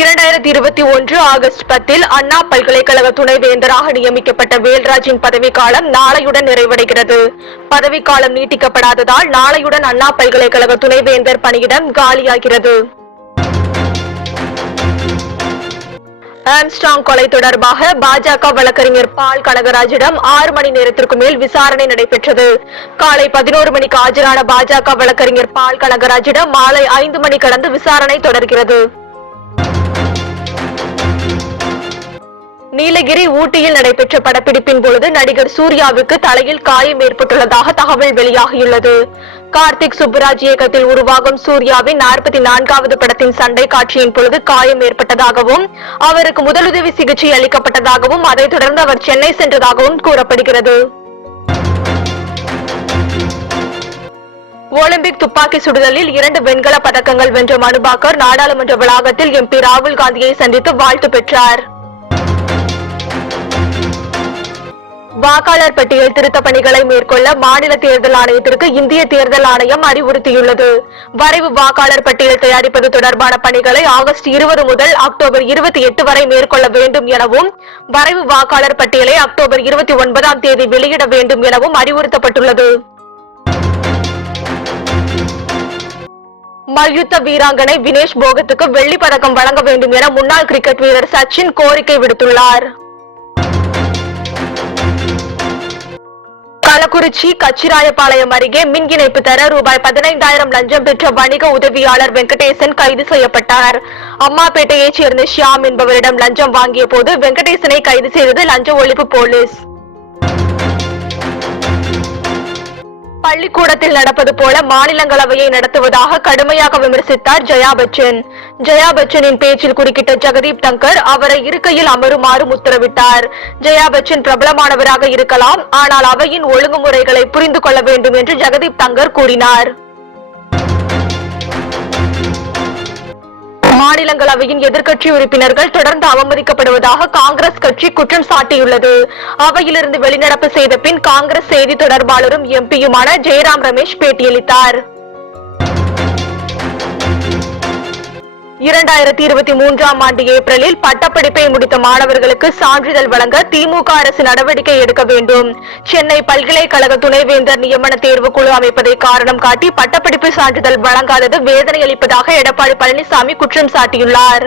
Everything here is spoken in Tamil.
இரண்டாயிரத்தி இருபத்தி ஒன்று ஆகஸ்ட் பத்தில் அண்ணா பல்கலைக்கழக துணைவேந்தராக நியமிக்கப்பட்ட வேல்ராஜின் பதவிக்காலம் நாளையுடன் நிறைவடைகிறது. பதவிக்காலம் நீட்டிக்கப்படாததால் நாளையுடன் அண்ணா பல்கலைக்கழக துணைவேந்தர் பணியிடம் காலியாகிறது. ஆம்ஸ்டாங் கொலை தொடர்பாக பாஜக வழக்கறிஞர் பால் கனகராஜிடம் ஆறு மணி நேரத்திற்கு மேல் விசாரணை நடைபெற்றது. காலை பதினோரு மணிக்கு ஆஜரான பாஜக வழக்கறிஞர் பால் கனகராஜிடம் மாலை ஐந்து மணி கடந்து விசாரணை தொடர்கிறது. நீலகிரி ஊட்டியில் நடைபெற்ற படப்பிடிப்பின் பொழுது நடிகர் சூர்யாவுக்கு தலையில் காயம் ஏற்பட்டுள்ளதாக தகவல் வெளியாகியுள்ளது. கார்த்திக் சுப்புராஜ் இயக்கத்தில் உருவாகும் சூர்யாவின் நாற்பத்தி நான்காவது படத்தின் சண்டை காட்சியின் பொழுது காயம் ஏற்பட்டதாகவும் அவருக்கு முதலுதவி சிகிச்சை அளிக்கப்பட்டதாகவும் அதைத் தொடர்ந்து அவர் சென்னை சென்றதாகவும் கூறப்படுகிறது. ஒலிம்பிக் துப்பாக்கி சுடுதலில் இரண்டு வெண்கல பதக்கங்கள் வென்ற மனுபாக்கர் நாடாளுமன்ற வளாகத்தில் எம்பி ராகுல் காந்தியை சந்தித்து வாழ்த்து பெற்றார். வாக்காளர் பட்டியல் திருத்த பணிகளை மேற்கொள்ள மாநில தேர்தல் ஆணையத்திற்கு இந்திய தேர்தல் ஆணையம் அறிவுறுத்தியுள்ளது. வரைவு வாக்காளர் பட்டியல் தயாரிப்பது தொடர்பான பணிகளை ஆகஸ்ட் இருபது முதல் அக்டோபர் இருபத்தி எட்டு வரை மேற்கொள்ள வேண்டும் எனவும் வரைவு வாக்காளர் பட்டியலை அக்டோபர் இருபத்தி ஒன்பதாம் தேதி வெளியிட வேண்டும் எனவும் அறிவுறுத்தப்பட்டுள்ளது. மல்யுத்த வீராங்கனை வினேஷ் போகத்துக்கு வெள்ளி பதக்கம் வழங்க வேண்டும் என முன்னாள் கிரிக்கெட் வீரர் சச்சின் கோரிக்கை விடுத்துள்ளார். கள்ளக்குறிச்சி கச்சிராயபாளையம் அருகே மின் இணைப்பு தர ரூபாய் பதினைந்தாயிரம் லஞ்சம் பெற்ற வணிக உதவியாளர் வெங்கடேசன் கைது செய்யப்பட்டார். அம்மாப்பேட்டையைச் சேர்ந்த ஷியாம் என்பவரிடம் லஞ்சம் வாங்கிய போது வெங்கடேசனை கைது செய்தது லஞ்ச ஒழிப்பு போலீஸ். பள்ளிக்கூடத்தில் நடப்பது போல மாநிலங்களவையை நடத்துவதாக கடுமையாக விமர்சித்தார் ஜெயா பச்சன். ஜெயா பச்சனின் பேச்சில் குறுக்கிட்ட ஜெகதீப் தங்கர் அவரை இருக்கையில் அமருமாறு உத்தரவிட்டார். ஜெயா பச்சன் பிரபலமானவராக இருக்கலாம் ஆனால் அவையின் ஒழுங்குமுறைகளை புரிந்து கொள்ள வேண்டும் என்று ஜெகதீப் தங்கர் கூறினார். மாநிலங்களவையின் எதிர்க்கட்சி உறுப்பினர்கள் தொடர்ந்து அவமதிக்கப்படுவதாக காங்கிரஸ் கட்சி குற்றம் சாட்டியுள்ளது. அவையிலிருந்து வெளிநடப்பு செய்த பின் காங்கிரஸ் செய்தி தொடர்பாளரும் எம்பியுமான ஜெயராம் ரமேஷ் பேட்டியளித்தார். இரண்டாயிரத்தி இருபத்தி மூன்றாம் ஆண்டு ஏப்ரலில் பட்டப்படிப்பை முடித்த மாணவர்களுக்கு சான்றிதழ் வழங்க திமுக அரசு நடவடிக்கை எடுக்க வேண்டும். சென்னை பல்கலைக்கழக துணைவேந்தர் நியமன தேர்வு குழு அமைப்பதை காரணம் காட்டி பட்டப்படிப்பு சான்றிதழ் வழங்காதது வேதனை அளிப்பதாக எடப்பாடி பழனிசாமி குற்றம் சாட்டியுள்ளார்.